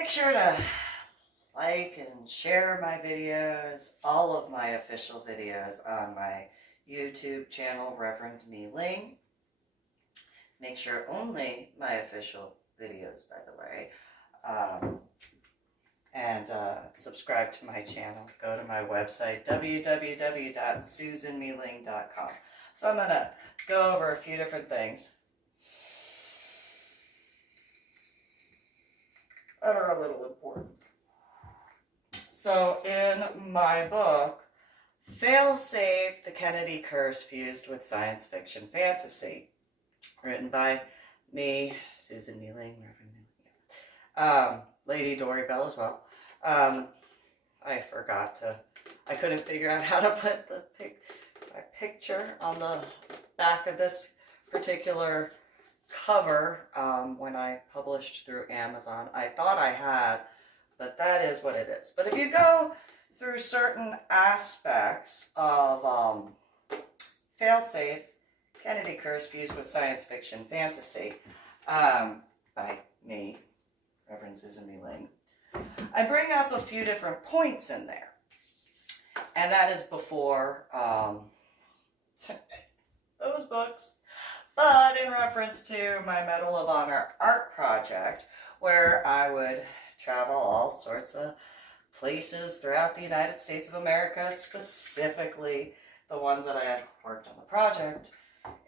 Make sure to like and share my videos, all of my official videos on my YouTube channel, Reverend MeeLing. Make sure only my official videos, by the way. And subscribe to my channel. Go to my website, www.susanmeeling.com. So I'm going to go over a few different things that are a little important. So in my book, Fail-Safe, The Kennedy Curse Fused with Science Fiction Fantasy, written by me, Susan MeeLing, Reverend MeeLing, Lady Dori, Belle as well. I couldn't figure out how to put my picture on the back of this particular cover when I published through Amazon. I thought I had, but that is what it is. But if you go through certain aspects of Fail-Safe, Kennedy Curse Fused with Science Fiction Fantasy, by me, Reverend Susan MeeLing, I bring up a few different points in there. And that is before those books, but in reference to my Medal of Honor art project, where I would travel all sorts of places throughout the United States of America, specifically the ones that I had worked on the project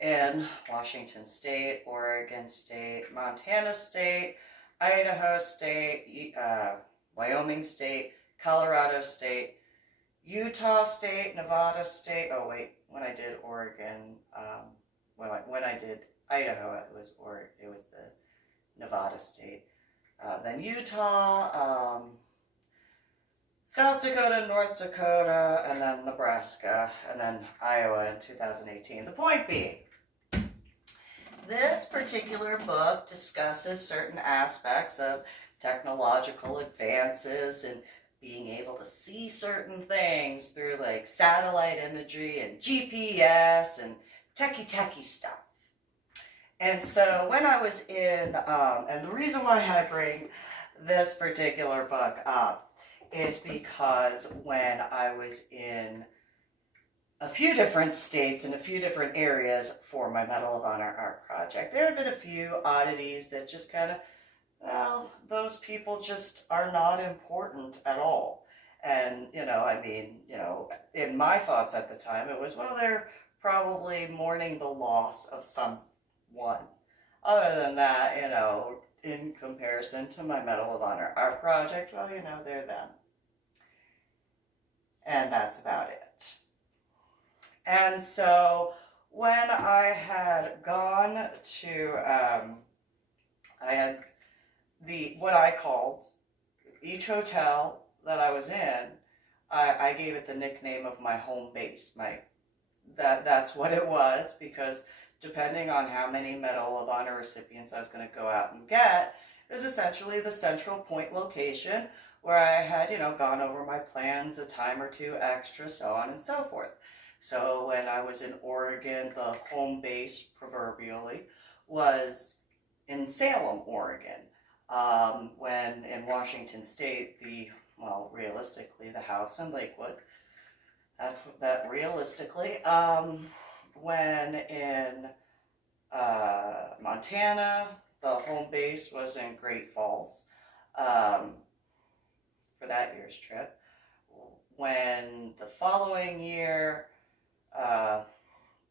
in Washington State, Oregon State, Montana State, Idaho State, Wyoming State, Colorado State, Utah State, Nevada State. Oh wait, when I did Oregon, when I did Idaho, it was the Nevada State. Then Utah, South Dakota, North Dakota, and then Nebraska, and then Iowa in 2018. The point being, this particular book discusses certain aspects of technological advances and being able to see certain things through like satellite imagery and GPS and techie stuff. And so when I was in, and the reason why I bring this particular book up is because when I was in a few different states and a few different areas for my Medal of Honor art project, there have been a few oddities that just kind of, well, those people just are not important at all. And, in my thoughts at the time, it was, well, they're probably mourning the loss of someone. Other than that, in comparison to my Medal of Honor art project, well, they're them. And that's about it. And so when I had gone to, I had what I called, each hotel that I was in, I gave it the nickname of my home base. That's what it was, because depending on how many Medal of Honor recipients I was going to go out and get, it was essentially the central point location where I had, gone over my plans a time or two extra, so on and so forth. So when I was in Oregon, the home base, proverbially, was in Salem, Oregon. When in Washington State, realistically, the house in Lakewood. That's that realistically. When in Montana, the home base was in Great Falls for that year's trip. When the following year,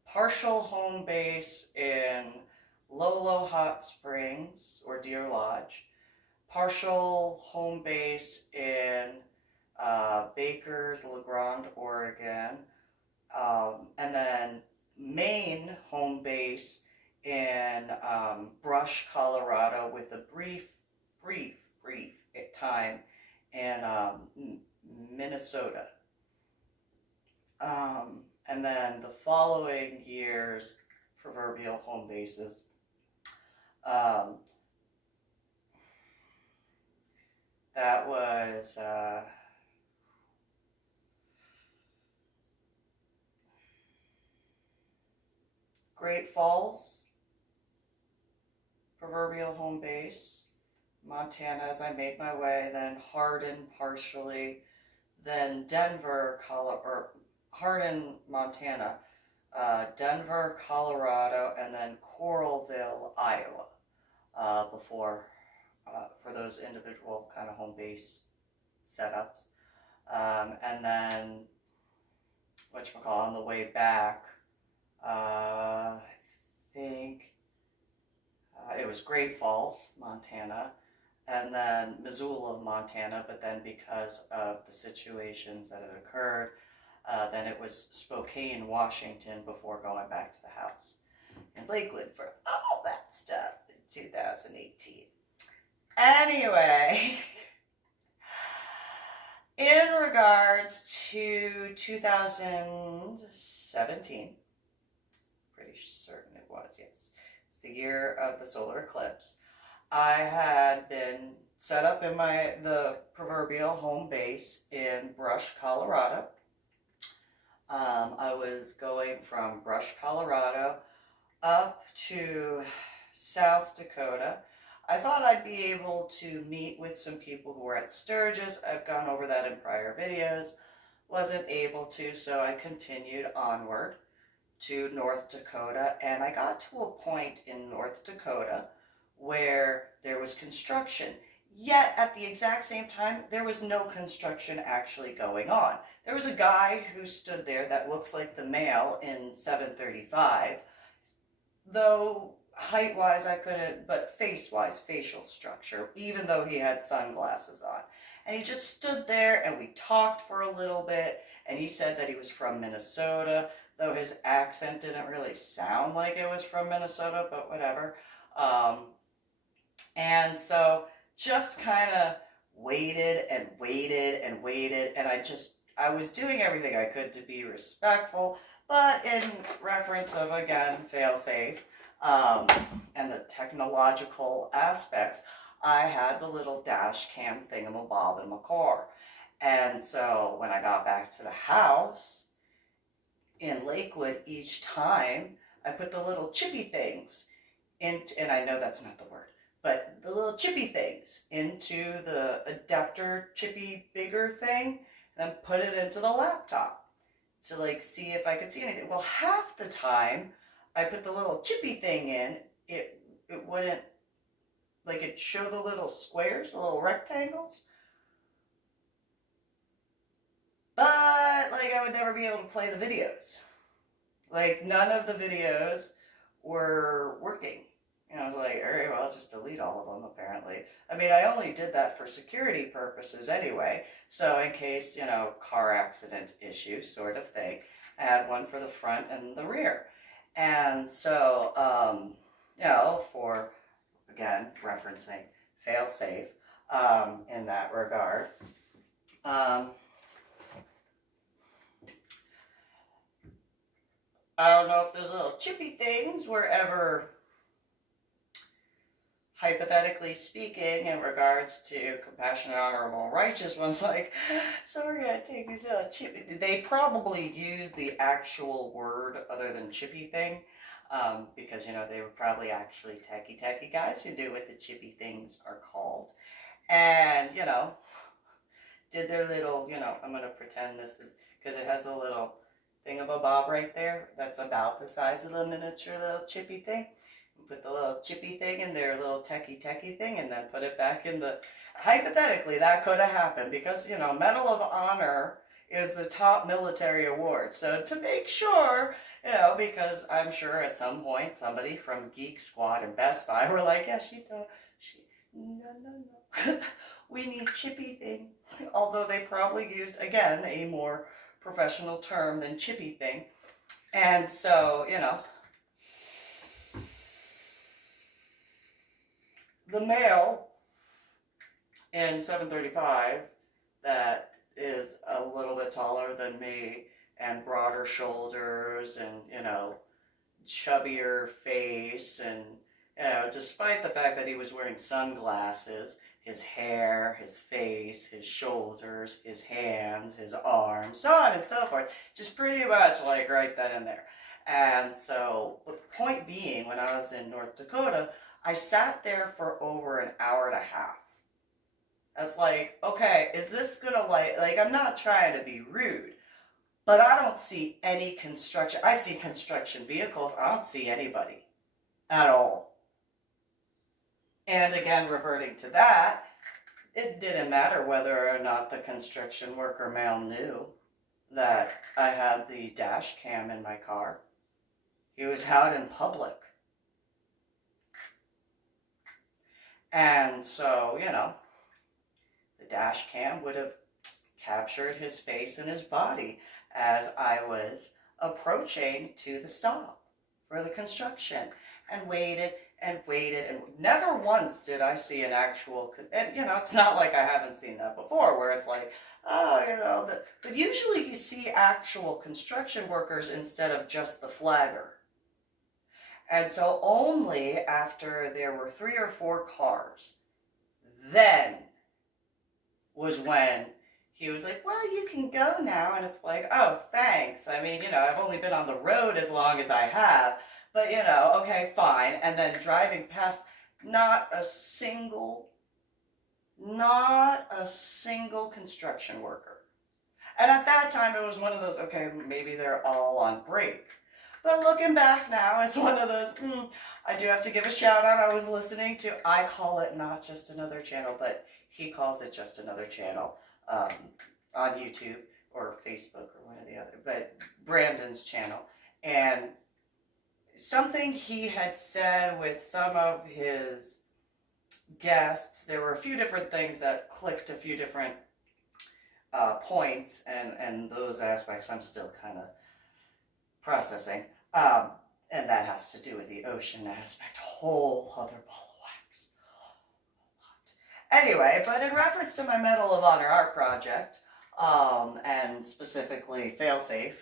partial home base in Lolo Hot Springs or Deer Lodge, partial home base in Baker's LaGrande, Oregon, and then main home base in Brush, Colorado, with a brief time in Minnesota. And then the following year's proverbial home bases, that was Great Falls, proverbial home base, Montana as I made my way, then Hardin partially, then Denver, or Hardin, Montana, Denver, Colorado, and then Coralville, Iowa, before for those individual kind of home base setups. And then, whatchamacallit, on the way back, I think it was Great Falls, Montana, and then Missoula, Montana, but then because of the situations that had occurred, then it was Spokane, Washington before going back to the house in Lakewood for all that stuff in 2018. Anyway, in regards to 2017, pretty certain it was, yes, it's the year of the solar eclipse, I had been set up in the proverbial home base in Brush, Colorado. I was going from Brush, Colorado up to South Dakota. I thought I'd be able to meet with some people who were at Sturgis. I've gone over that in prior videos. Wasn't able to, so I continued onward to North Dakota, and I got to a point in North Dakota where there was construction. Yet, at the exact same time, there was no construction actually going on. There was a guy who stood there that looks like the male in 735, though height-wise I couldn't, but face-wise, facial structure, even though he had sunglasses on. And he just stood there, and we talked for a little bit, and he said that he was from Minnesota, though his accent didn't really sound like it was from Minnesota, but whatever. And so just kind of waited and waited and waited, and I was doing everything I could to be respectful, but in reference of, again, fail-safe, and the technological aspects, I had the little dash cam thingamabob in my car. And so when I got back to the house in Lakewood, each time I put the little chippy things into, and I know that's not the word, but the little chippy things into the adapter chippy bigger thing, and then put it into the laptop to like see if I could see anything. Well, half the time I put the little chippy thing in, it wouldn't, like, it'd show the little squares, the little rectangles, but like I would never be able to play the videos. Like, none of the videos were working. And I was like, all right, well, I'll just delete all of them, apparently. I mean, I only did that for security purposes anyway. So in case, you know, car accident issue sort of thing, I had one for the front and the rear. And so, you know, for, again, referencing fail-safe in that regard. I don't know if those little chippy things were ever, hypothetically speaking, in regards to compassionate, honorable, righteous ones, like, so we're going to take these little chippy, they probably use the actual word other than chippy thing, because, you know, they were probably actually techie guys who knew what the chippy things are called, and, you know, did their little, you know, I'm going to pretend this is, because it has a little thingamabob right there, that's about the size of the miniature little chippy thing. Put the little chippy thing in their little techie thing, and then put it back in the, hypothetically, that could have happened, because, you know, Medal of Honor is the top military award. So to make sure, you know, because I'm sure at some point somebody from Geek Squad and Best Buy were like, yeah, no, we need chippy thing. Although they probably used, again, a more professional term than chippy thing. And so, you know, the male in 735 that is a little bit taller than me and broader shoulders and, you know, chubbier face, and, you know, despite the fact that he was wearing sunglasses, his hair, his face, his shoulders, his hands, his arms, so on and so forth, just pretty much like right then and there. And so, the point being, when I was in North Dakota, I sat there for over an hour and a half. It's like, okay, is this gonna like I'm not trying to be rude, but I don't see any construction. I see construction vehicles. I don't see anybody at all. And again, reverting to that, it didn't matter whether or not the construction worker male knew that I had the dash cam in my car. He was out in public. And so, the dash cam would have captured his face and his body as I was approaching to the stop for the construction, and waited and waited, and never once did I see an actual, and it's not like I haven't seen that before where it's like, oh, but usually you see actual construction workers instead of just the flagger. And so only after there were 3 or 4 cars, then was when he was like, well, you can go now. And it's like, oh, thanks. I mean, I've only been on the road as long as I have, but okay, fine. And then driving past, not a single construction worker. And at that time, it was one of those, okay, maybe they're all on break. But looking back now, it's one of those, I do have to give a shout out. I was listening to, I call it not just another channel, but he calls it just another channel on YouTube or Facebook or one or the other, but Brandon's channel. And something he had said with some of his guests, there were a few different things that clicked a few different points, and those aspects I'm still kind of processing, and that has to do with the ocean aspect, whole other ball of wax. Anyway, but in reference to my Medal of Honor art project, and specifically Failsafe,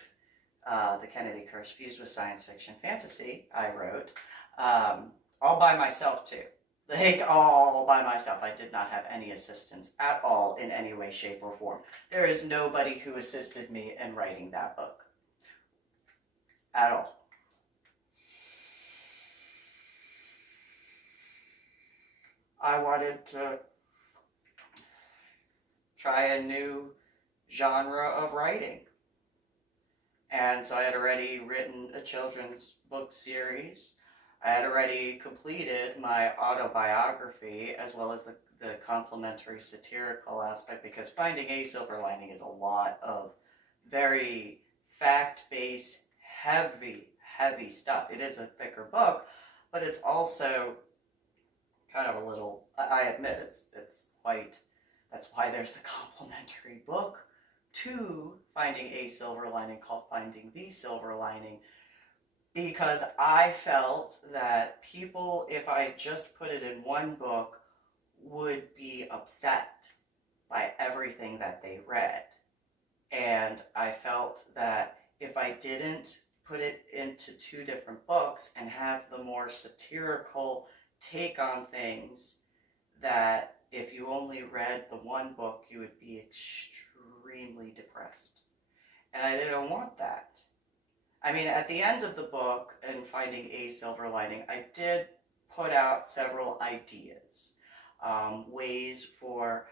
the Kennedy Curse fused with science fiction fantasy, I wrote, all by myself too. Like, all by myself. I did not have any assistance at all in any way, shape, or form. There is nobody who assisted me in writing that book. At all. I wanted to try a new genre of writing. And so I had already written a children's book series. I had already completed my autobiography, as well as the complementary satirical aspect, because Finding a Silver Lining is a lot of very fact-based, heavy stuff. It is a thicker book, but it's also kind of a little, I admit, it's quite, that's why there's the complementary book to Finding a Silver Lining called Finding the Silver Lining, because I felt that people, if I just put it in one book, would be upset by everything that they read. And I felt that if I didn't put it into 2 different books and have the more satirical take on things, that if you only read the one book, you would be extremely depressed. And I didn't want that. I mean, at the end of the book, in Finding a Silver Lining, I did put out several ideas. Ways for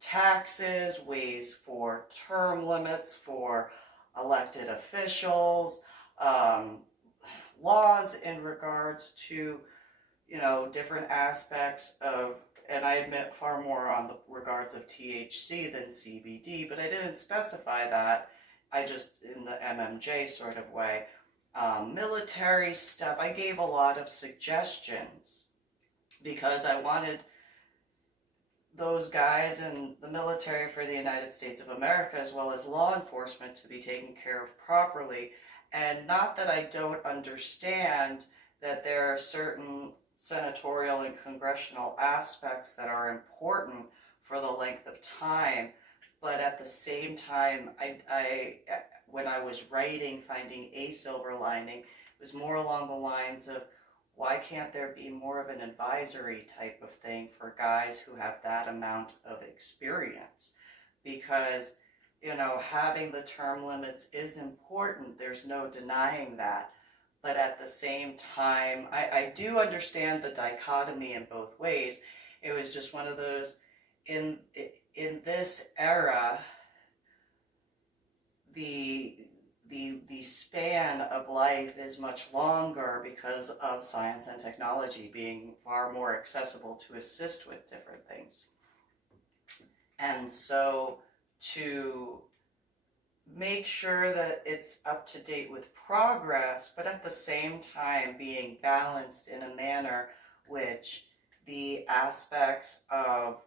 taxes, ways for term limits for elected officials, laws in regards to, different aspects of, and I admit far more on the regards of THC than CBD, but I didn't specify that. I just, in the MMJ sort of way, military stuff, I gave a lot of suggestions because I wanted those guys in the military for the United States of America, as well as law enforcement, to be taken care of properly. And not that I don't understand that there are certain senatorial and congressional aspects that are important for the length of time, but at the same time, I when I was writing Finding a Silver Lining, it was more along the lines of, why can't there be more of an advisory type of thing for guys who have that amount of experience? Because, having the term limits is important. There's no denying that. But at the same time, I do understand the dichotomy in both ways. It was just one of those, in in this era, the the span of life is much longer because of science and technology being far more accessible to assist with different things. And so to make sure that it's up to date with progress, but at the same time being balanced in a manner which the aspects of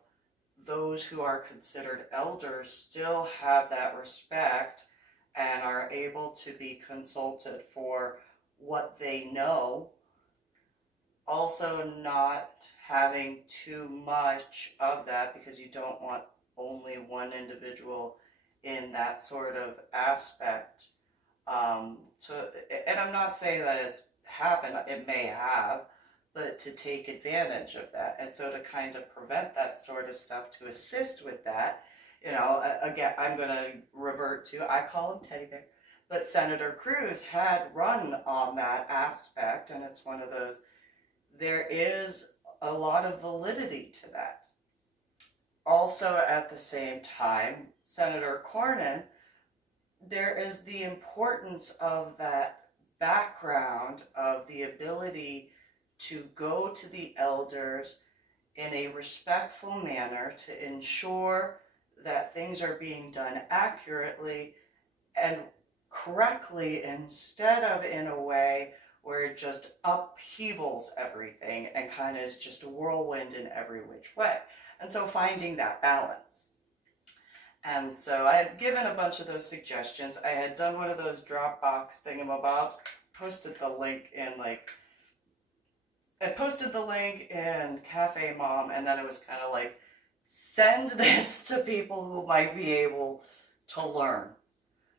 those who are considered elders still have that respect and are able to be consulted for what they know, also not having too much of that, because you don't want only one individual in that sort of aspect. And I'm not saying that it's happened, it may have, but to take advantage of that. And so to kind of prevent that sort of stuff, to assist with that, again, I'm going to revert to, I call him Teddy Bear, but Senator Cruz had run on that aspect, and it's one of those, there is a lot of validity to that. Also, at the same time, Senator Cornyn, there is the importance of that background of the ability to go to the elders in a respectful manner to ensure that things are being done accurately and correctly, instead of in a way where it just upheavals everything and kind of is just a whirlwind in every which way. And so finding that balance. And so I had given a bunch of those suggestions. I had done one of those Dropbox thingamabobs, posted the link in Cafe Mom, and then it was kind of like, send this to people who might be able to learn.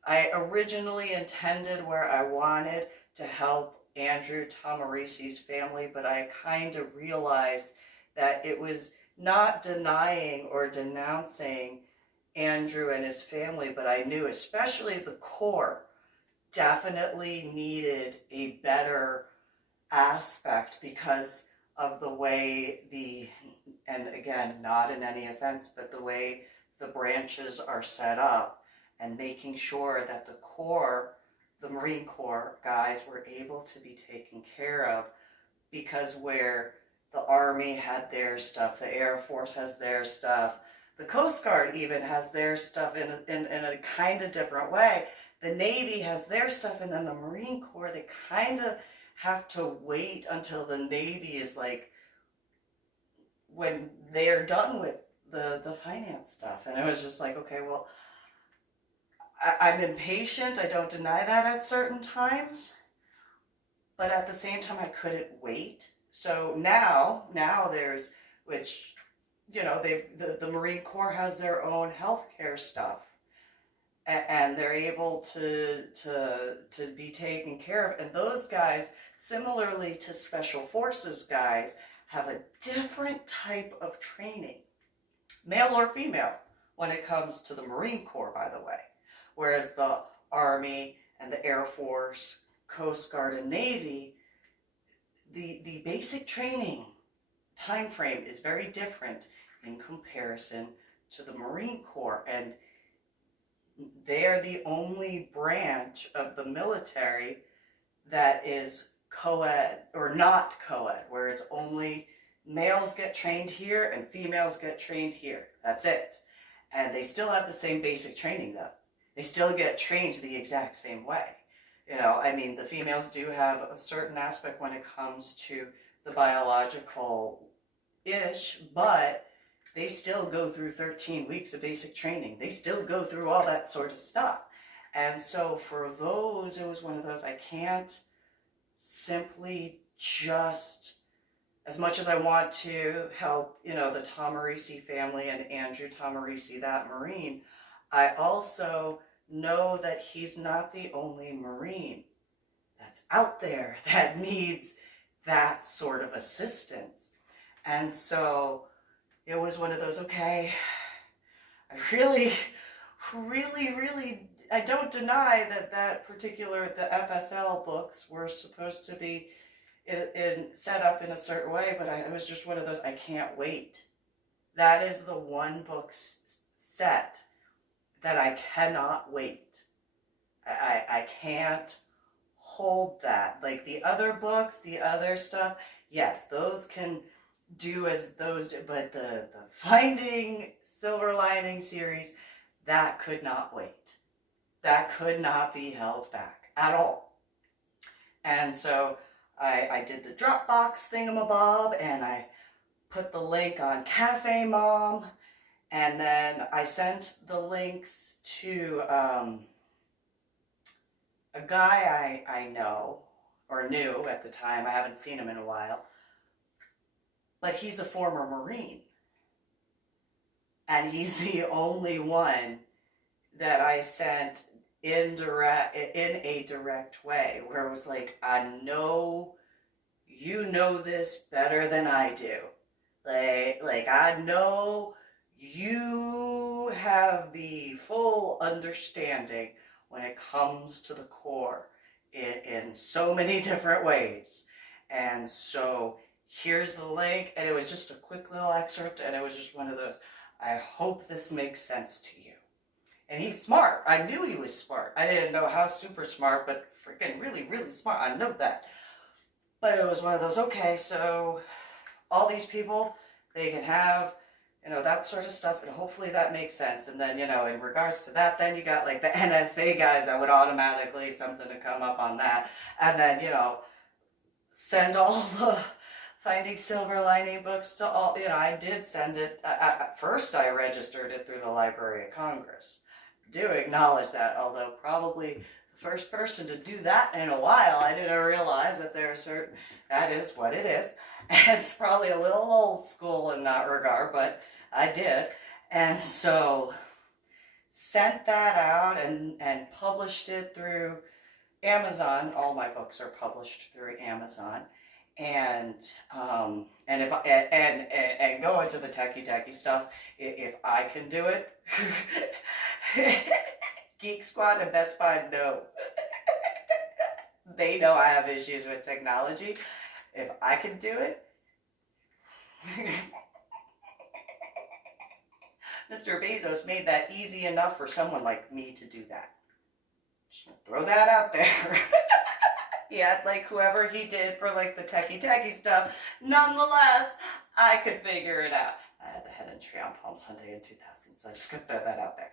I originally intended where I wanted to help Andrew Tamarisi's family, but I kind of realized that it was not denying or denouncing Andrew and his family, but I knew especially the core definitely needed a better aspect because of the way and again, not in any offense, but the way the branches are set up, and making sure that the core, the Marine Corps guys, were able to be taken care of, because where the Army had their stuff, the Air Force has their stuff, the Coast Guard even has their stuff in a kind of different way, the Navy has their stuff, and then the Marine Corps, they kind of have to wait until the Navy is like, when they're done with the finance stuff. And it was just like, okay, well, I'm impatient, I don't deny that at certain times, but at the same time I couldn't wait. So now there's, which, the Marine Corps has their own healthcare stuff, and they're able to be taken care of. And those guys, similarly to Special Forces guys, have a different type of training, male or female, when it comes to the Marine Corps, by the way. Whereas the Army and the Air Force, Coast Guard, and Navy, the basic training time frame is very different in comparison to the Marine Corps. And they are the only branch of the military that is co-ed or not co-ed, where it's only males get trained here and females get trained here. That's it. And they still have the same basic training though. They still get trained the exact same way. The females do have a certain aspect when it comes to the biological-ish, but they still go through 13 weeks of basic training. They still go through all that sort of stuff. And so for those, it was one of those, I can't simply just, as much as I want to help, the Tamarisi family and Andrew Tamarisi, that Marine, I also know that he's not the only Marine that's out there that needs that sort of assistance. And so it was one of those, okay, I really, I don't deny that particular, the FSL books were supposed to be set up in a certain way, but it was just one of those, I can't wait. that is the one book set that I cannot wait. I can't hold that. Like the other books, the other stuff, yes, those can do as those do, but the Finding Silver Lining series, that could not wait. That could not be held back at all. And so I did the Dropbox thingamabob, and I put the link on Cafe Mom, and then I sent the links to a guy I know, or knew at the time. I haven't seen him in a while, but he's a former Marine. And he's the only one that I sent in a direct way, where it was like, I know you know this better than I do. Like I know you have the full understanding when it comes to the core in so many different ways. And so here's the link, and it was just a quick little excerpt, and it was just one of those, I hope this makes sense to you. And he's smart. I knew he was smart. I didn't know how super smart, but freaking really, really smart. I know that. But it was one of those, okay, so all these people, they can have, that sort of stuff, and hopefully that makes sense. And then, in regards to that, then you got like the NSA guys that would automatically something to come up on that. And then, send all the Finding Silver Lining books to all, I did send it. At first I registered it through the Library of Congress. I do acknowledge that, although probably the first person to do that in a while. I didn't realize that that is what it is. It's probably a little old school in that regard, but I did. And so sent that out and published it through Amazon. All my books are published through Amazon. And if and go into the techie stuff, if I can do it, Geek Squad and Best Buy know. They know I have issues with technology. If I can do it, Mr. Bezos made that easy enough for someone like me to do that. Just gonna throw that out there. Yeah, like whoever he did for like the techie stuff, nonetheless, I could figure it out. I had the head injury on Palm Sunday in 2000, so I just gotta throw that out there.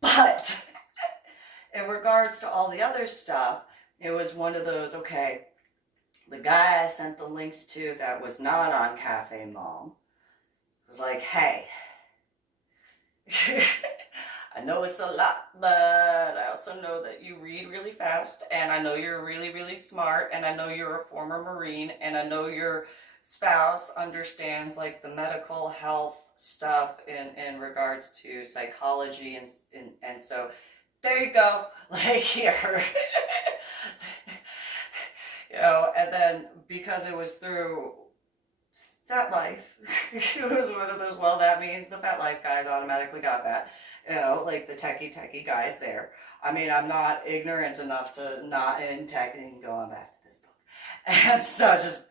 But in regards to all the other stuff, it was one of those, okay, the guy I sent the links to that was not on Cafe Mom was like, hey, I know it's a lot, but I also know that you read really fast, and I know you're really, really smart, and I know you're a former Marine, and I know your spouse understands like the medical health stuff in regards to psychology, and so there you go, like here. And then because it was through FetLife, it was one of those, well, that means the FetLife guys automatically got that. Like the techie guys there. I mean, I'm not ignorant enough to not in tech, and go on back to this book. And so just,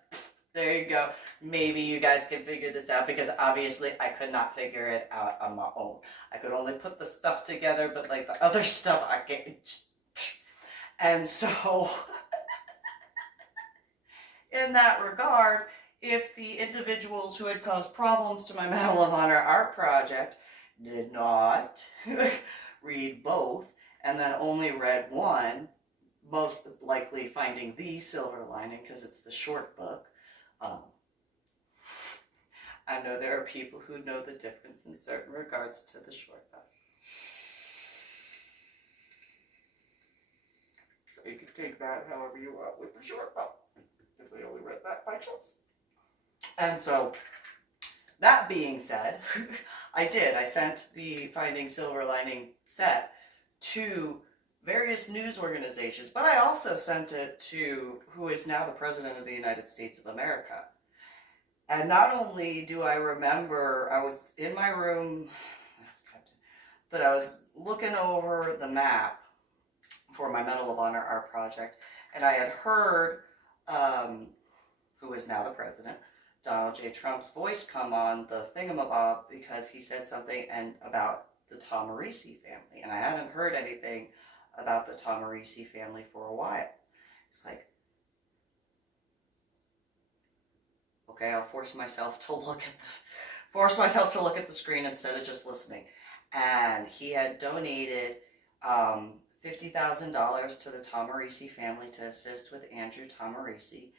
there you go. Maybe you guys can figure this out, because obviously I could not figure it out on my own. I could only put the stuff together, but like the other stuff I can't. And so, in that regard, if the individuals who had caused problems to my Medal of Honor art project did not read both, and then only read one, most likely Finding the Silver Lining, because it's the short book, I know there are people who know the difference in certain regards to the short book. So you can take that however you want with the short book, if they only read that by choice. And so, that being said, I sent the Finding Silver Lining set to various news organizations, but I also sent it to who is now the President of the United States of America. And not only do I remember, I was in my room, but I was looking over the map for my Medal of Honor art project, and I had heard, who is now the President, Donald J. Trump's voice come on the thingamabob because he said something about the Tomarisi family. And I hadn't heard anything about the Tomarisi family for a while. It's like, okay, I'll force myself to look at the screen instead of just listening. And he had donated $50,000 to the Tomarisi family to assist with Andrew Tomarisi.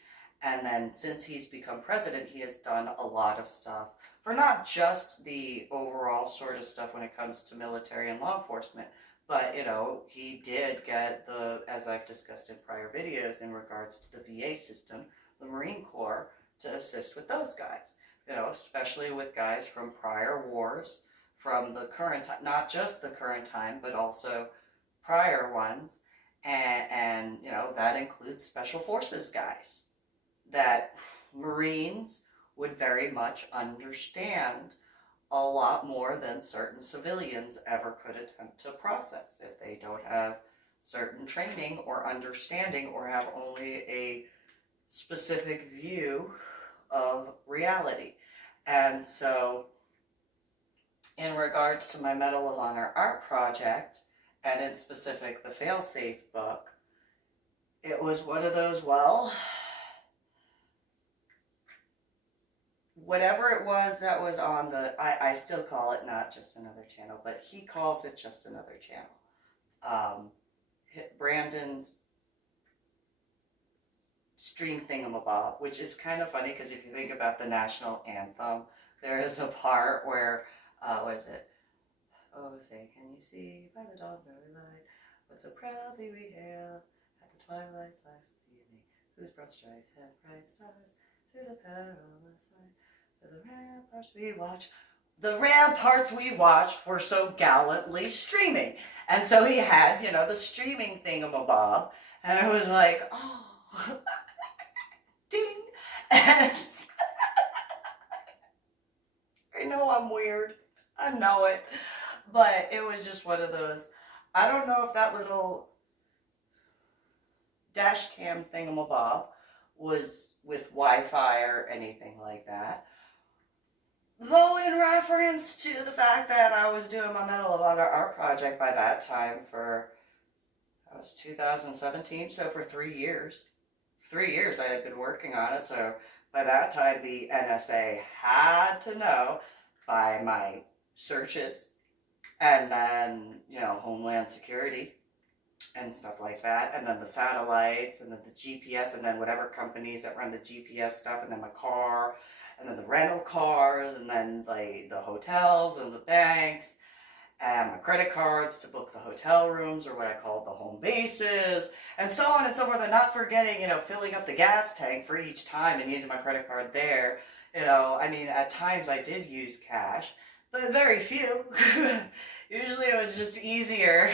And then since he's become president, he has done a lot of stuff for not just the overall sort of stuff when it comes to military and law enforcement, but, you know, he did get the, as I've discussed in prior videos in regards to the VA system, the Marine Corps, to assist with those guys, you know, especially with guys from prior wars, from the current time, not just the current time, but also prior ones. And you know, that includes special forces guys that Marines would very much understand a lot more than certain civilians ever could attempt to process if they don't have certain training or understanding or have only a specific view of reality. And so in regards to my Medal of Honor art project, and in specific the Failsafe book, it was one of those, well, whatever it was that was on the, I still call it not just another channel, but he calls it just another channel. Brandon's stream thingamabob, which is kind of funny because if you think about the national anthem, there is a part where, what is it? Oh, say, can you see by the dawn's early light, what so proudly we hail at the twilight's last evening, whose broad stripes have bright stars through the perilous night. For the ramparts we watch. The ramparts we watched were so gallantly streaming. And so he had, you know, the streaming thingamabob. And I was like, oh, ding. And I know I'm weird. I know it. But it was just one of those, I don't know if that little dash cam thingamabob was with Wi-Fi or anything like that. Though in reference to the fact that I was doing my Medal of Honor art project by that time for, that was 2017, so for 3 years. 3 years I had been working on it, so by that time the NSA had to know by my searches, and then, you know, Homeland Security and stuff like that, and then the satellites, and then the GPS, and then whatever companies that run the GPS stuff, and then my car, and then the rental cars, and then like the hotels and the banks, and my credit cards to book the hotel rooms, or what I call the home bases, and so on and so forth, and not forgetting, you know, filling up the gas tank for each time and using my credit card there. You know, I mean, at times I did use cash, but very few. Usually it was just easier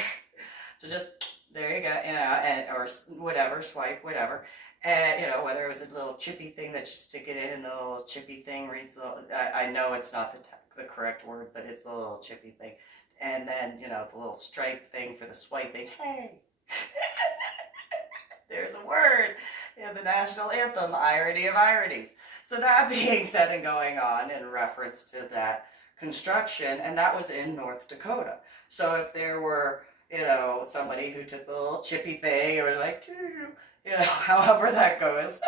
to just, there you go, you know, and, or whatever, swipe, whatever. And, you know, whether it was a little chippy thing that you stick it in and the little chippy thing reads the, I know it's not the correct word, but it's the little chippy thing. And then, you know, the little stripe thing for the swiping. Hey, there's a word in the national anthem, irony of ironies. So that being said and going on in reference to that construction, and that was in North Dakota. So if there were, you know, somebody who took the little chippy thing or like, you know, however that goes,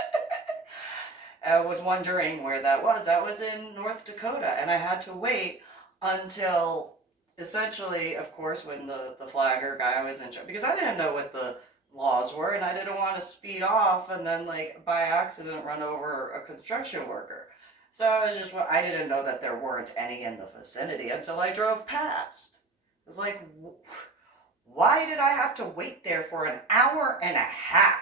I was wondering where that was in North Dakota, and I had to wait until essentially, of course, when the flagger guy was in charge, because I didn't know what the laws were, and I didn't want to speed off and then, like, by accident run over a construction worker. So I was just, I didn't know that there weren't any in the vicinity until I drove past. It was like, why did I have to wait there for an hour and a half?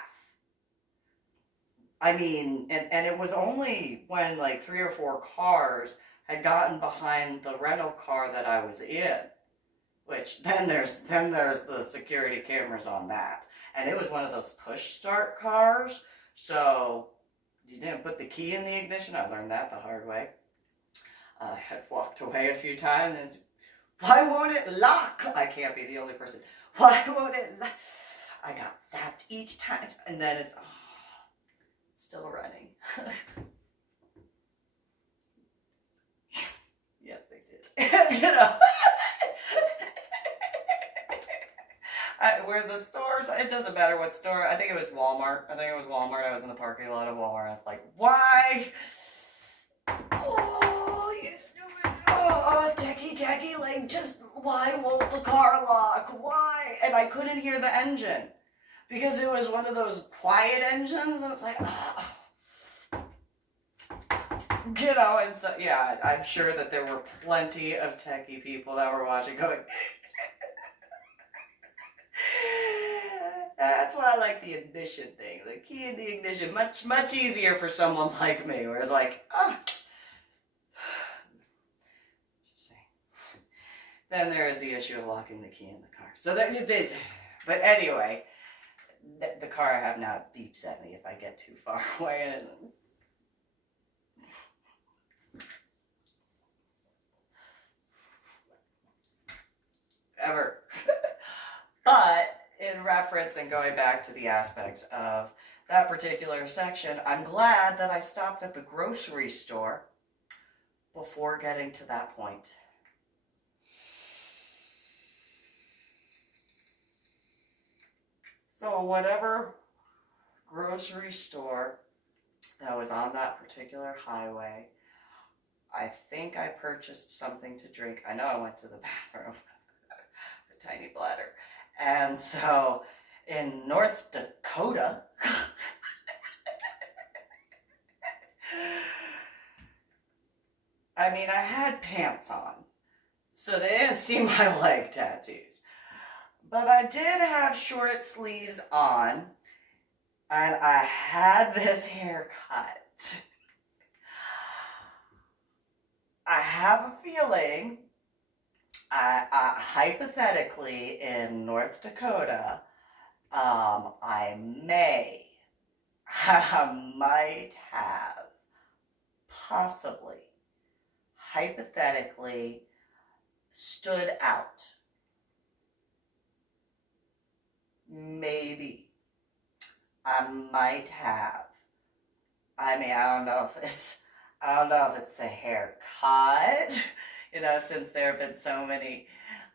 I mean, and it was only when like 3 or 4 cars had gotten behind the rental car that I was in, which then there's the security cameras on that. And it was one of those push start cars, so you didn't put the key in the ignition. I learned that the hard way. I had walked away a few times and why won't it lock? I can't be the only person. Why won't it lock? I got zapped each time, and then it's still running. stores, it doesn't matter what store. I think it was Walmart. I was in the parking lot of Walmart. I was like, why? Oh, you stupid. Oh, techie, like, just, why won't the car lock? Why? And I couldn't hear the engine because it was one of those quiet engines. And it's like, oh. You know, and so, yeah, I'm sure that there were plenty of techie people that were watching going, that's why I like the ignition thing. The key in the ignition, much easier for someone like me, where it's like, oh. Just saying. Then there is the issue of locking the key in the car. So that you did. But anyway, the car I have now beeps at me if I get too far away. And ever. But in reference and going back to the aspects of that particular section, I'm glad that I stopped at the grocery store before getting to that point. So whatever grocery store that was on that particular highway, I think I purchased something to drink. I know I went to the bathroom, a tiny bladder. And so in North Dakota, I mean, I had pants on, so they didn't see my leg tattoos. But I did have short sleeves on, and I had this haircut. I have a feeling, hypothetically, in North Dakota, I might have, possibly, hypothetically, stood out. Maybe. I might have. I mean, I don't know if it's the haircut, you know, since there have been so many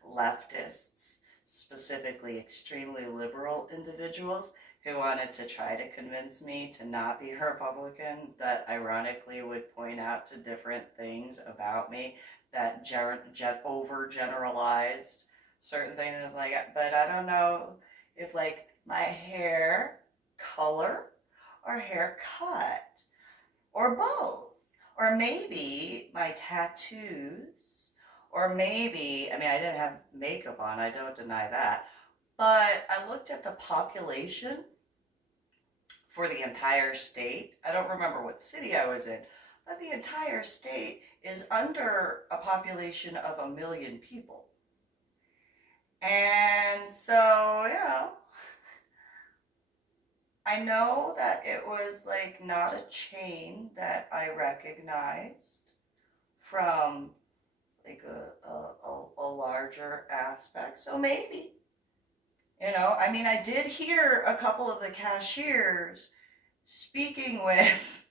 leftists, specifically extremely liberal individuals, who wanted to try to convince me to not be a Republican, that ironically would point out to different things about me that overgeneralized certain things. Like, but I don't know if, like, my hair color or haircut or both, or maybe my tattoos, or maybe, I mean, I didn't have makeup on, I don't deny that, but I looked at the population for the entire state. I don't remember what city I was in, but the entire state is under a population of 1 million people. And so, you know, I know that it was like not a chain that I recognized from like a larger aspect. So maybe, you know, I mean, I did hear a couple of the cashiers speaking with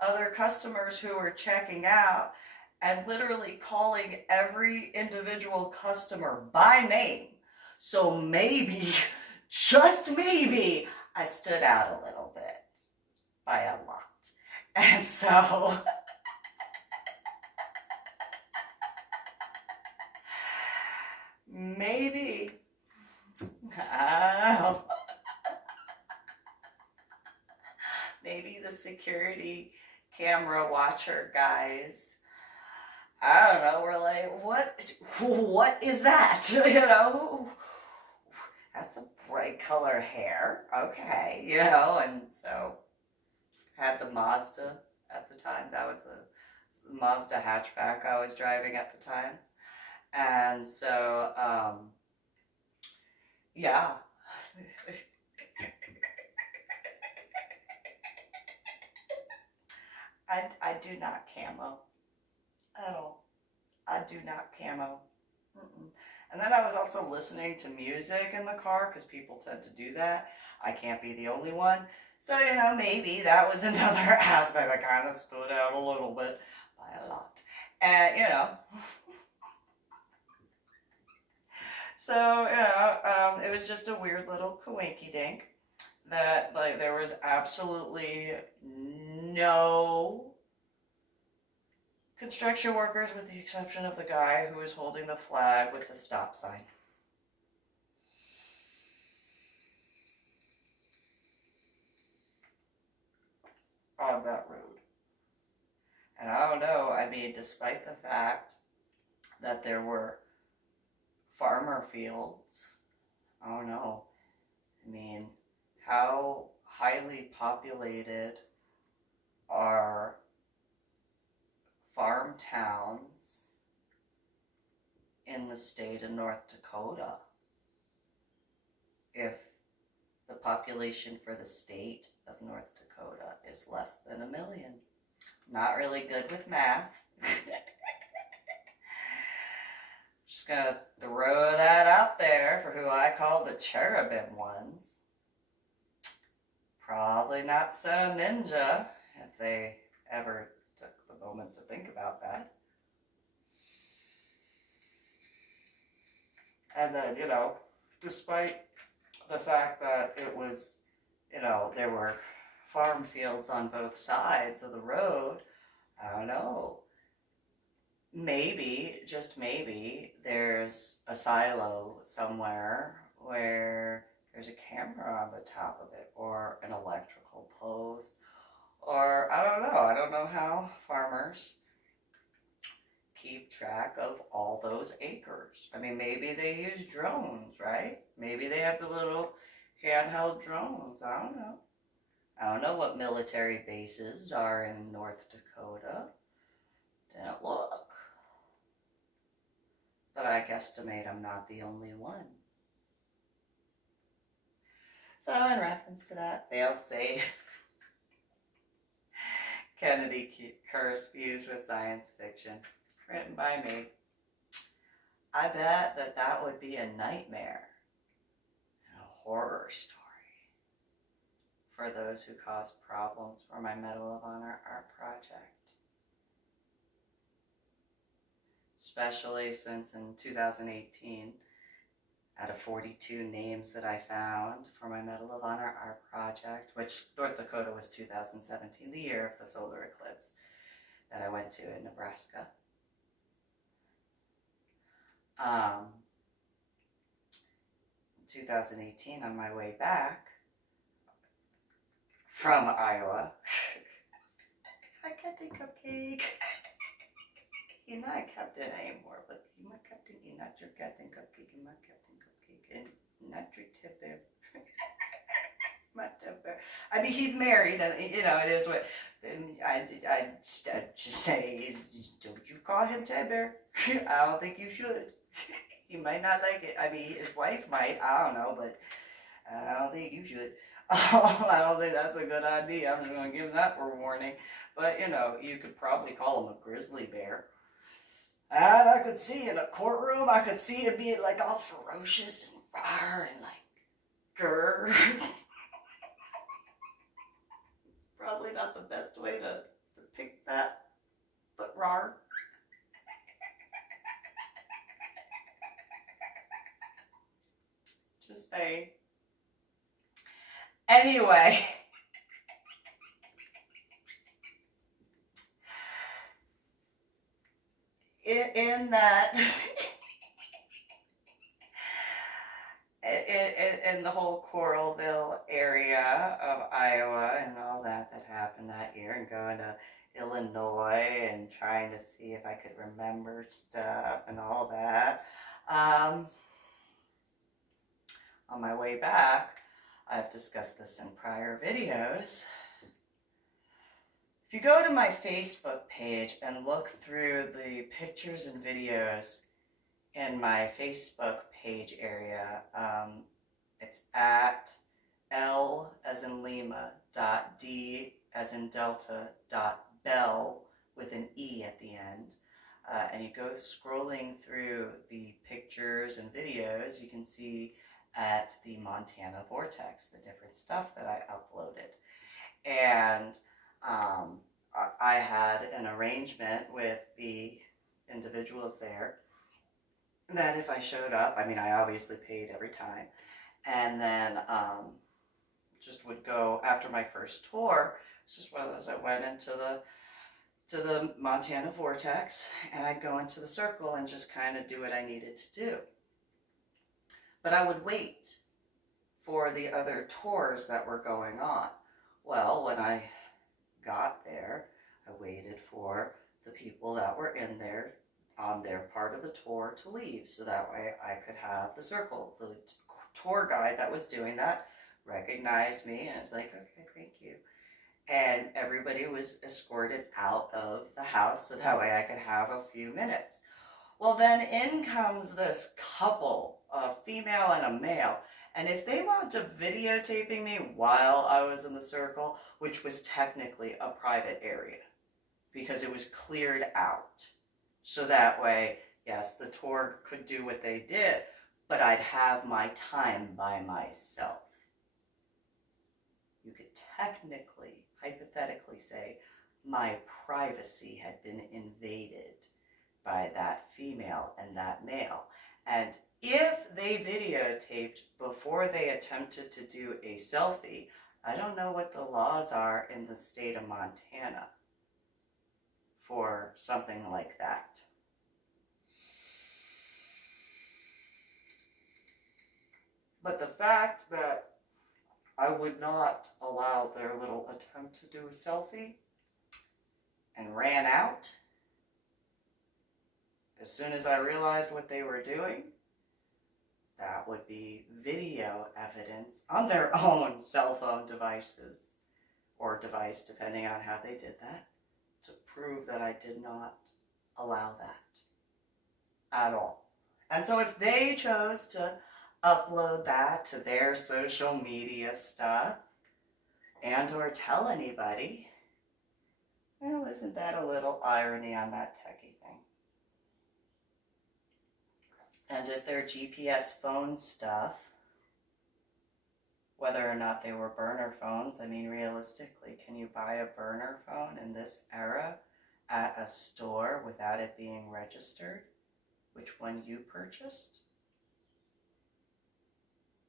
other customers who were checking out and literally calling every individual customer by name. So maybe, just maybe, I stood out a little bit, by a lot. And so, maybe, maybe the security camera watcher guys, I don't know, we're like, what is that? You know, that's a bright color hair, okay, you know. And so had the Mazda at the time. That was the Mazda hatchback I was driving at the time. And so, yeah. I do not camo at all. I do not camo. And then I was also listening to music in the car, because people tend to do that. I can't be the only one. So, you know, maybe that was another aspect that kind of stood out a little bit, by a lot. And, you know, So, it was just a weird little coinky dink that, like, there was absolutely no construction workers with the exception of the guy who was holding the flag with the stop sign. On that road. And I don't know, I mean, despite the fact that there were farmer fields, I don't know, I mean, how highly populated are farm towns in the state of North Dakota if the population for the state of North Dakota is less than 1 million? Not really good with math. Just gonna throw that out there for who I call the cherubim ones. Probably not so ninja if they ever took the moment to think about that. And then, despite the fact that it was, there were farm fields on both sides of the road, I don't know. Maybe, just maybe, there's a silo somewhere where there's a camera on the top of it, or an electrical post, or I don't know. I don't know how farmers keep track of all those acres. I mean, maybe they use drones, right? Maybe they have the little handheld drones. I don't know. I don't know what military bases are in North Dakota. Didn't look. But I guesstimate I'm not the only one. So in reference to that fail-safe Kennedy Curse Views with Science Fiction, written by me, I bet that would be a nightmare and a horror story for those who caused problems for my Medal of Honor art project. Especially since in 2018, out of 42 names that I found for my Medal of Honor art project, which North Dakota was 2017, the year of the solar eclipse that I went to in Nebraska. 2018, on my way back from Iowa, hi Captain Cupcake. You're not Captain anymore, but you're my Captain. You're not your Captain Cupcake. You're my Captain Cupcake, and not your Tibber. My Tibber. I mean, he's married, and it is what. I just say, don't you call him Tibber? I don't think you should. He might not like it. I mean, his wife might. I don't know, but I don't think you should. I don't think that's a good idea. I'm just going to give him that for a warning. But, you could probably call him a grizzly bear. And I could see in a courtroom, I could see him being like all ferocious and rawr and like grr. Probably not the best way to depict that, but rawr. Just saying. Anyway. In that, in the whole Coralville area of Iowa and all that happened that year, and going to Illinois and trying to see if I could remember stuff and all that. On my way back, I've discussed this in prior videos. If you go to my Facebook page and look through the pictures and videos in my Facebook page area, it's at L as in Lima, .D as in Delta, .Belle with an E at the end. And you go scrolling through the pictures and videos, you can see at the Montana Vortex, the different stuff that I uploaded. And I had an arrangement with the individuals there that if I showed up, I mean, I obviously paid every time, and then just would go after my first tour. It's just one of those. I went into the Montana Vortex, and I'd go into the circle and just kind of do what I needed to do. But I would wait for the other tours that were going on. Well, when I got there, I waited for the people that were in there on their part of the tour to leave, so that way I could have the circle. The tour guide that was doing that recognized me and was like, okay, thank you. And everybody was escorted out of the house so that way I could have a few minutes. Well, then in comes this couple, a female and a male. And if they wound up videotaping me while I was in the circle, which was technically a private area because it was cleared out. So that way, yes, the tour could do what they did, but I'd have my time by myself. You could technically, hypothetically say, my privacy had been invaded by that female and that male. And if they videotaped before they attempted to do a selfie, I don't know what the laws are in the state of Montana for something like that. But the fact that I would not allow their little attempt to do a selfie and ran out as soon as I realized what they were doing, that would be video evidence on their own cell phone devices or device, depending on how they did that, to prove that I did not allow that at all. And so if they chose to upload that to their social media stuff and or tell anybody, well, isn't that a little irony on that techie thing? And if their GPS phone stuff, whether or not they were burner phones, I mean, realistically, can you buy a burner phone in this era at a store without it being registered? Which one you purchased?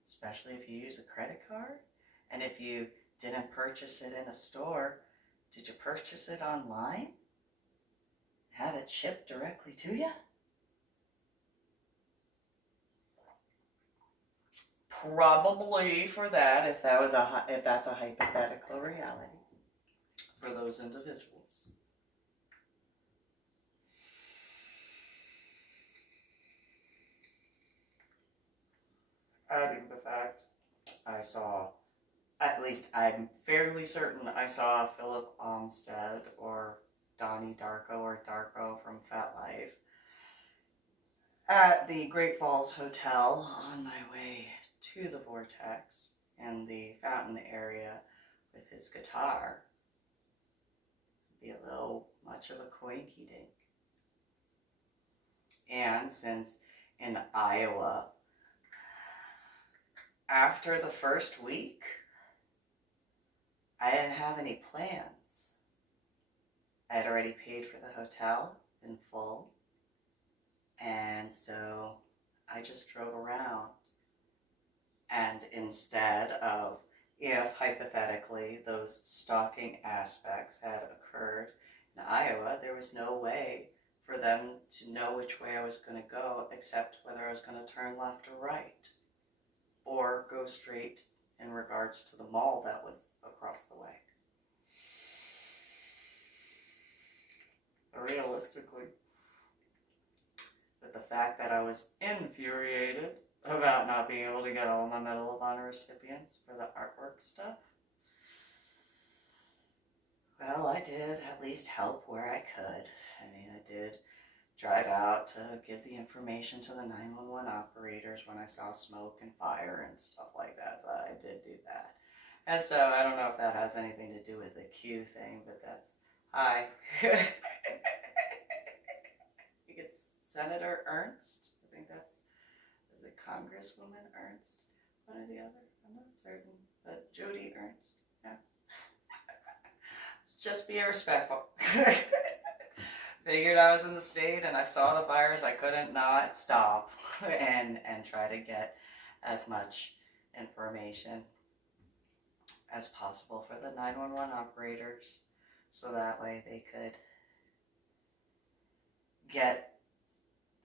Especially if you use a credit card. And if you didn't purchase it in a store, did you purchase it online? Have it shipped directly to you? Probably for that, if that's a hypothetical reality for those individuals. Adding the fact at least I'm fairly certain I saw Philip Olmsted or Donnie Darko or Darko from Fat Life at the Great Falls Hotel on my way to the Vortex and the fountain area with his guitar. Be a little much of a coinky dink. And since in Iowa, after the first week, I didn't have any plans. I had already paid for the hotel in full, and so I just drove around. And instead of, if hypothetically those stalking aspects had occurred in Iowa, there was no way for them to know which way I was going to go except whether I was going to turn left or right or go straight in regards to the mall that was across the way. Realistically, but the fact that I was infuriated about not being able to get all my Medal of Honor recipients for the artwork stuff, well, I did at least help where I could. I mean, I did drive out to give the information to the 911 operators when I saw smoke and fire and stuff like that, so I did do that. And so I don't know if that has anything to do with the Q thing, but that's, hi. I think it's Senator Ernst. I think that's, is it Congresswoman Ernst? One or the other? I'm not certain, but Jody Ernst, yeah. Let's just be respectful. Figured I was in the state and I saw the fires, I couldn't not stop and try to get as much information as possible for the 911 operators, so that way they could get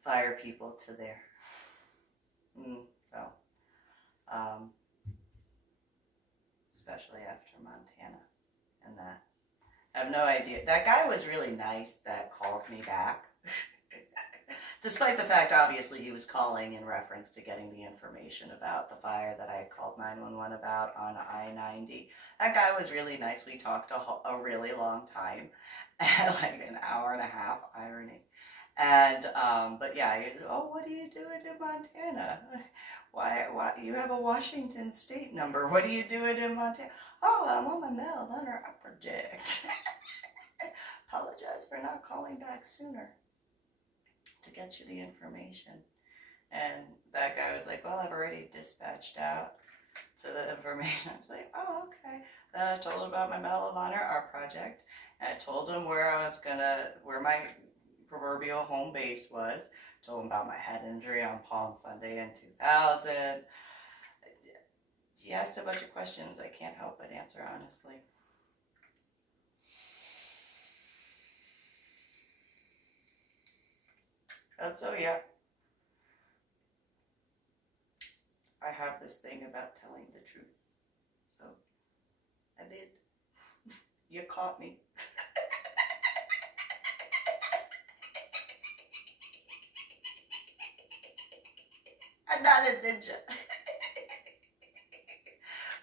fire people to there. So, especially after Montana and that. I have no idea. That guy was really nice that called me back. Despite the fact, obviously, he was calling in reference to getting the information about the fire that I had called 911 about on I-90. That guy was really nice. We talked a really long time, like an hour and a half, irony. And, but yeah, oh, what are you doing in Montana? Why, you have a Washington state number. What are you doing in Montana? Oh, I'm on my mail runner project. Apologize for not calling back sooner to get you the information. And that guy was like, well, I've already dispatched out to the information. I was like, oh, okay. Then I told him about my Medal of Honor art project. And I told him where my proverbial home base was. Told him about my head injury on Palm Sunday in 2000. He asked a bunch of questions I can't help but answer honestly. And so yeah, I have this thing about telling the truth. So I did. You caught me. I'm not a ninja.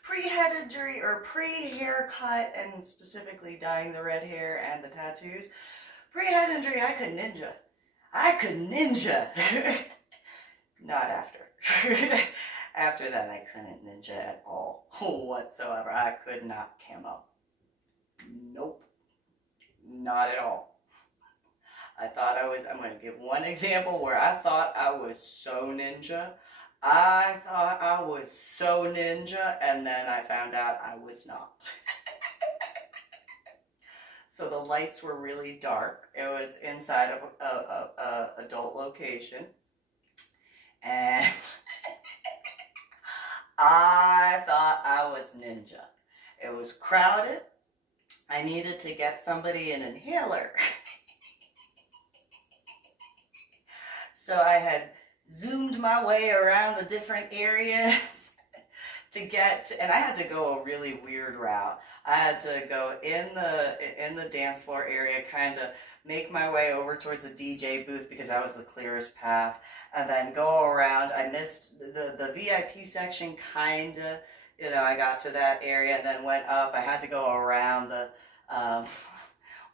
Pre-head injury or pre-haircut, and specifically dyeing the red hair and the tattoos. Pre-head injury, I could ninja. Not after. After that, I couldn't ninja at all whatsoever. I could not camo. Nope. Not at all. I'm going to give one example where I thought I was so ninja. And then I found out I was not. So the lights were really dark. It was inside of a adult location. And I thought I was ninja. It was crowded. I needed to get somebody an inhaler. So I had zoomed my way around the different areas to get to, and I had to go a really weird route. I had to go in the dance floor area, kind of make my way over towards the DJ booth because that was the clearest path, and then go around. I missed the VIP section, kind of. I got to that area and then went up. I had to go around the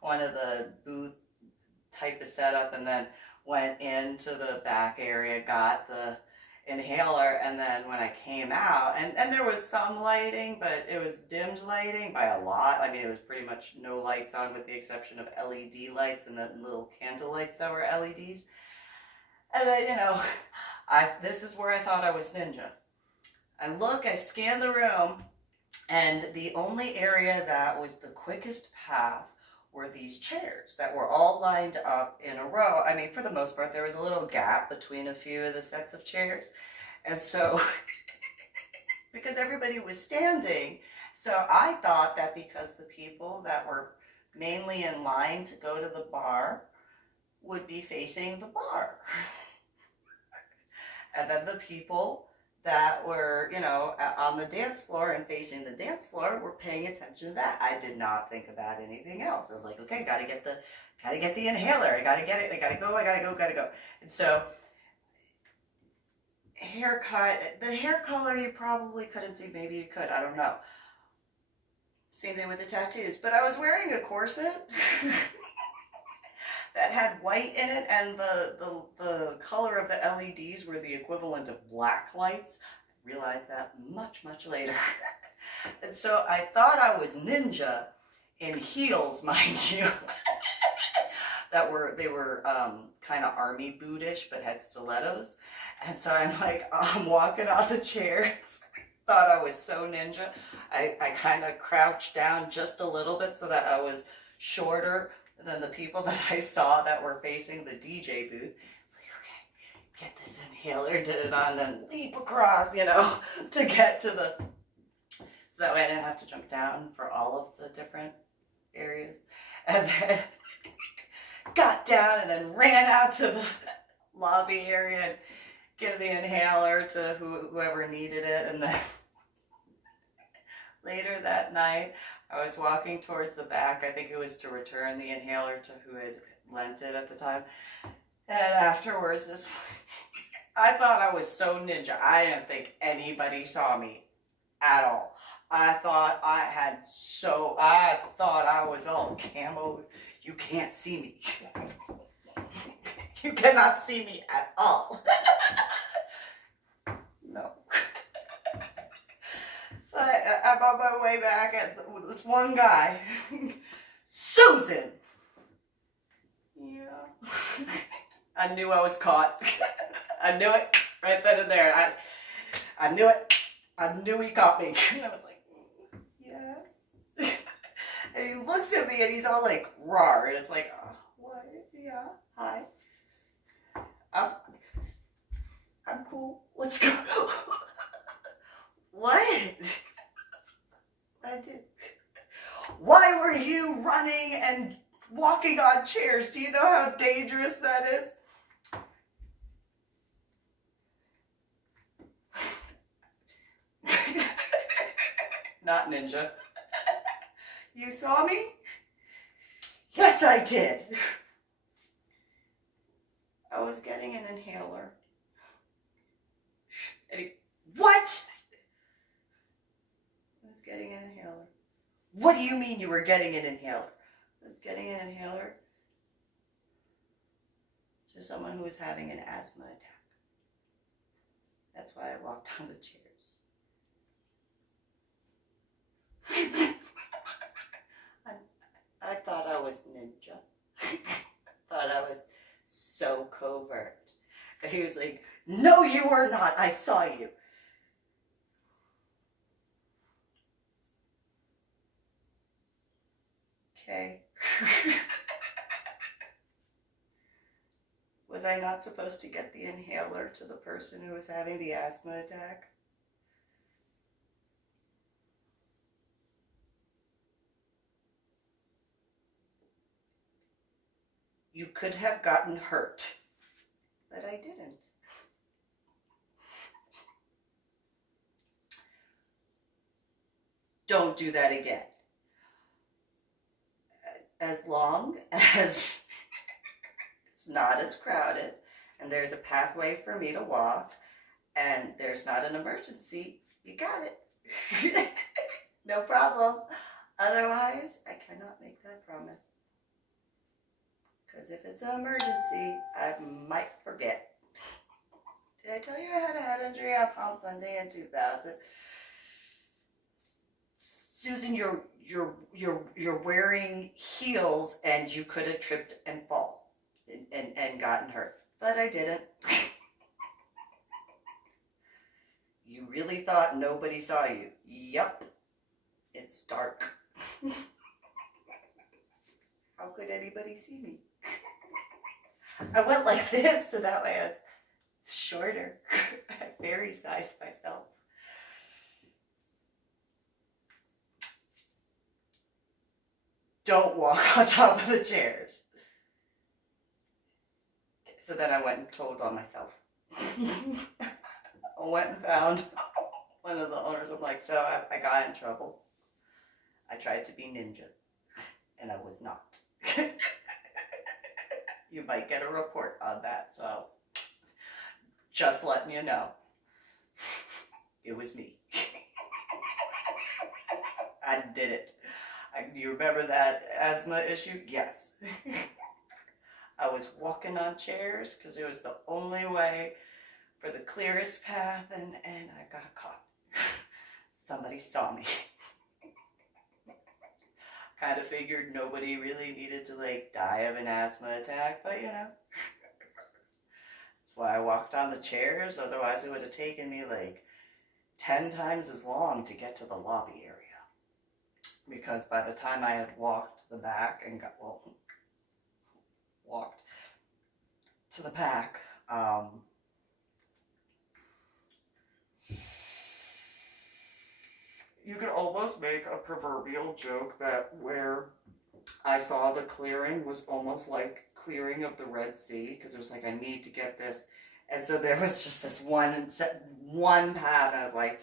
one of the booth type of setup, and then went into the back area, got the inhaler, and then when I came out, and there was some lighting, but it was dimmed lighting by a lot. I mean, it was pretty much no lights on with the exception of LED lights and the little candle lights that were LEDs. And then, this is where I thought I was ninja. I scan the room, and the only area that was the quickest path were these chairs that were all lined up in a row. I mean, for the most part, there was a little gap between a few of the sets of chairs. And so, because everybody was standing, so I thought that because the people that were mainly in line to go to the bar would be facing the bar. And then the people that were, on the dance floor and facing the dance floor were paying attention to that. I did not think about anything else. I was like, okay, gotta get the inhaler. I gotta get it. I gotta go. And so, haircut, the hair color you probably couldn't see. Maybe you could. I don't know. Same thing with the tattoos. But I was wearing a corset that had white in it, and the color of the LEDs were the equivalent of black lights. I realized that much, much later. And so I thought I was ninja in heels, mind you. They were kind of army bootish, but had stilettos. And so I'm walking on the chairs. Thought I was so ninja. I kind of crouched down just a little bit so that I was shorter And then the people that I saw that were facing the DJ booth, it's like, okay, get this inhaler, did it on, and then leap across, to get to the, so that way I didn't have to jump down for all of the different areas. And then got down and then ran out to the lobby area and give the inhaler to whoever needed it. And then later that night, I was walking towards the back. I think it was to return the inhaler to who had lent it at the time. And afterwards, I thought I was so ninja. I didn't think anybody saw me at all. I thought I was all camo. You can't see me. You cannot see me at all. No. So I'm on my way back with this one guy, Susan. Yeah. I knew I was caught. I knew it right then and there. I knew it. I knew he caught me. And I was like, yes. And he looks at me and he's all like, rawr. And it's like, oh, what? Yeah, hi. I'm cool. Let's go. What? I did. Why were you running and walking on chairs? Do you know how dangerous that is? Not ninja. You saw me? Yes, I did. I was getting an inhaler. What? I was getting an inhaler. What do you mean you were getting an inhaler? I was getting an inhaler to someone who was having an asthma attack. That's why I walked on the chairs. I thought I was ninja. Thought I was so covert. And he was like, no, you are not. I saw you. Okay. Was I not supposed to get the inhaler to the person who was having the asthma attack? You could have gotten hurt, but I didn't. Don't do that again. As long as it's not as crowded and there's a pathway for me to walk and there's not an emergency, you got it. No problem. Otherwise, I cannot make that promise. Because if it's an emergency, I might forget. Did I tell you I had a head injury on Palm Sunday in 2000? Susan, you're wearing heels and you could have tripped and fall and gotten hurt. But I didn't. You really thought nobody saw you? Yep. It's dark. How could anybody see me? I went like this so that way I was shorter. I fairy sized myself. Don't walk on top of the chairs. So then I went and told on myself. I went and found one of the owners. I'm like, so I got in trouble. I tried to be ninja, and I was not. You might get a report on that, so just letting you know. It was me. I did it. Do you remember that asthma issue? Yes. I was walking on chairs because it was the only way for the clearest path, and I got caught. Somebody saw me. Kind of figured nobody really needed to die of an asthma attack, but that's why I walked on the chairs. Otherwise it would have taken me 10 times as long to get to the lobby area. Because by the time I had walked the back and walked to the pack. You could almost make a proverbial joke that where I saw the clearing was almost like clearing of the Red Sea, because it was like, I need to get this. And so there was just this one path, and I was like,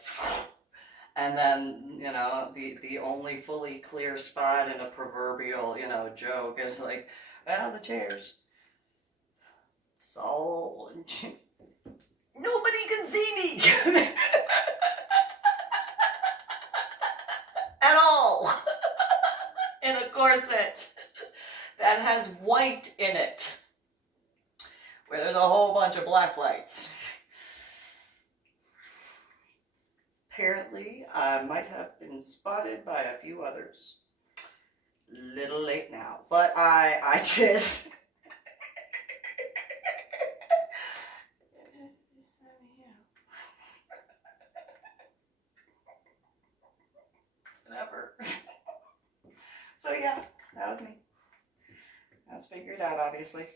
and then, you know, the only fully clear spot in a proverbial, you know, joke is like, well, the chairs. So, nobody can see me. At all. In a corset that has white in it, where there's a whole bunch of black lights. Apparently, I might have been spotted by a few others. Little late now, but I did. Whatever. So yeah, that was me. That's figured out, obviously.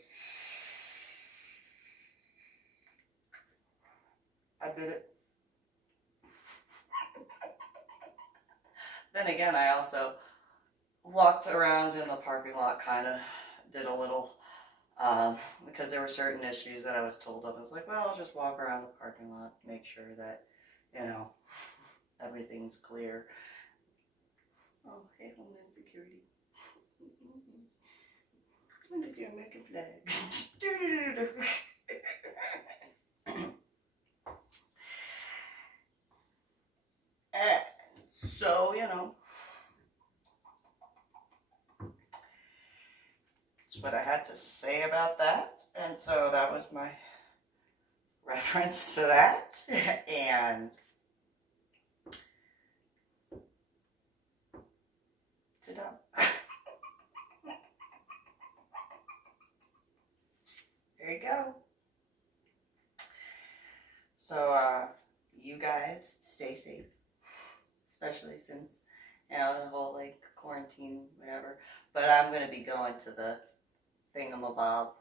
I did it. Then again, I also walked around in the parking lot, kind of did a little, because there were certain issues that I was told of. I was like, well, I'll just walk around the parking lot, make sure that, you know, everything's clear. Oh, hey, Homeland Security. I'm gonna do American flag. And so, you know, that's what I had to say about that. And so that was my reference to that. And ta-da. There you go. So, you guys stay safe, especially since, you know, the whole, like, quarantine, whatever. But I'm going to be going to the thingamabob.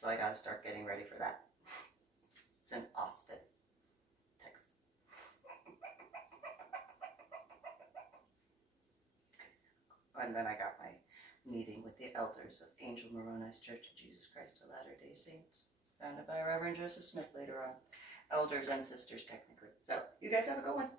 So I got to start getting ready for that. It's in Austin, Texas. And then I got my meeting with the elders of Angel Moroni's Church of Jesus Christ of Latter-day Saints, founded by Reverend Joseph Smith later on. Elders and sisters, technically. So, you guys have a good one.